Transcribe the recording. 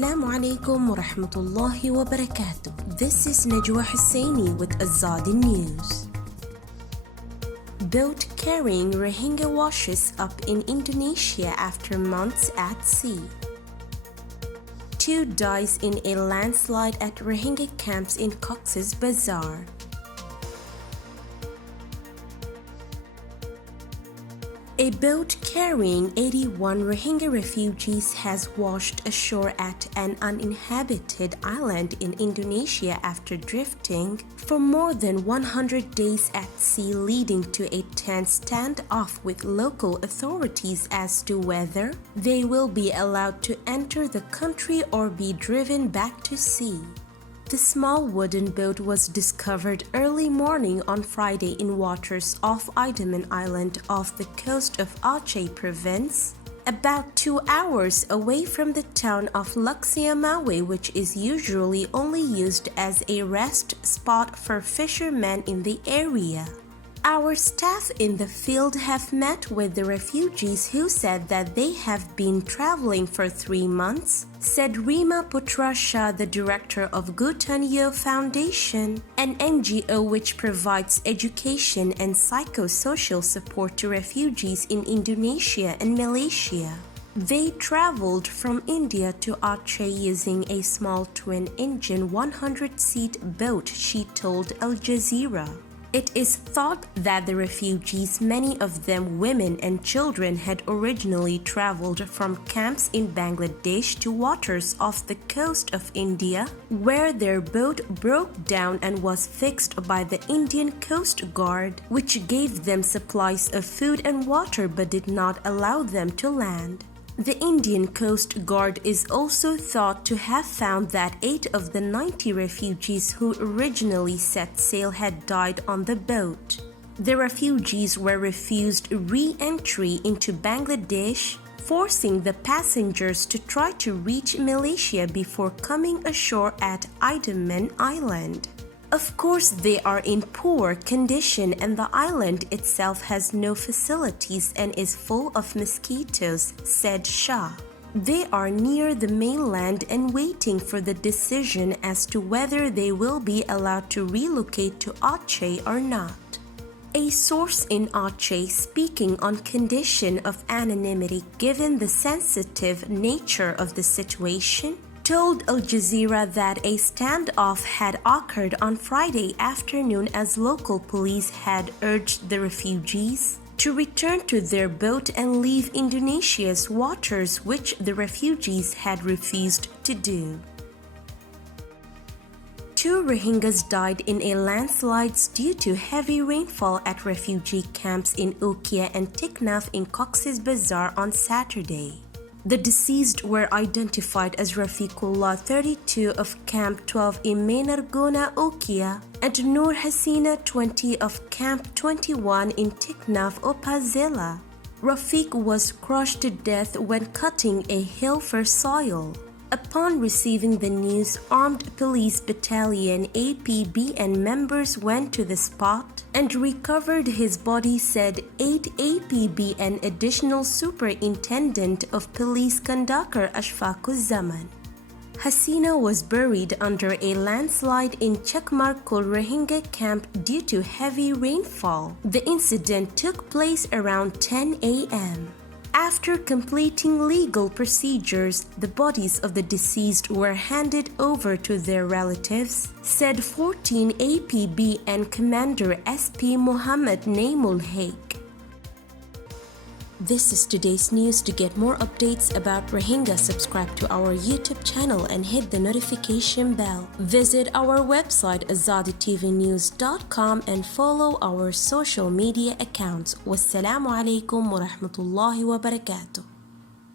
Assalamu alaikum wa rahmatullahi wa barakatuh. This is Najwa Hussaini with Azadi News. Boat carrying Rohingya washes up in Indonesia after months at sea. 2 dies in a landslide at Rohingya camps in Cox's Bazar. A boat carrying 81 Rohingya refugees has washed ashore at an uninhabited island in Indonesia after drifting for more than 100 days at sea, leading to a tense standoff with local authorities as to whether they will be allowed to enter the country or be driven back to sea. The small wooden boat was discovered early morning on Friday in waters off Idaman Island off the coast of Aceh province, about 2 hours away from the town of Laksiamawe, which is usually only used as a rest spot for fishermen in the area. Our staff in the field have met with the refugees who said that they have been traveling for 3 months, said Rima Putra Shah, the director of Gutanyo Foundation, an NGO which provides education and psychosocial support to refugees in Indonesia and Malaysia. They traveled from India to Aceh using a small twin-engine 100-seat boat, she told Al Jazeera. It is thought that the refugees, many of them women and children, had originally traveled from camps in Bangladesh to waters off the coast of India, where their boat broke down and was fixed by the Indian Coast Guard, which gave them supplies of food and water but did not allow them to land. The Indian Coast Guard is also thought to have found that 8 of the 90 refugees who originally set sail had died on the boat. The refugees were refused re-entry into Bangladesh, forcing the passengers to try to reach Malaysia before coming ashore at Idaman Island. Of course, they are in poor condition and the island itself has no facilities and is full of mosquitoes, said Shah. They are near the mainland and waiting for the decision as to whether they will be allowed to relocate to Aceh or not. A source in Aceh, speaking on condition of anonymity given the sensitive nature of the situation, told Al Jazeera that a standoff had occurred on Friday afternoon as local police had urged the refugees to return to their boat and leave Indonesia's waters, which the refugees had refused to do. 2 Rohingyas died in a landslide due to heavy rainfall at refugee camps in Ukia and Tiknaf in Cox's Bazar on Saturday. The deceased were identified as Rafiqullah, 32, of Camp 12 in Menargona, Ukia, and Nur Hasina, 20, of Camp 21 in Tiknaf, Opazela. Rafiq was crushed to death when cutting a hill for soil. Upon receiving the news, Armed Police Battalion APBN members went to the spot and recovered his body, said 8 APBN Additional Superintendent of Police Kandakar Ashfaquzaman. Hasina was buried under a landslide in Chakmarkul Rohingya camp due to heavy rainfall. The incident took place around 10 a.m. After completing legal procedures, the bodies of the deceased were handed over to their relatives, said 14 APBN Commander SP Muhammad Naimul Haque. This is today's news. To get more updates about Rohingya, subscribe to our YouTube channel and hit the notification bell. Visit our website azaditvnews.com and follow our social media accounts. Wassalamu alaikum wa rahmatullahi wa barakatuh.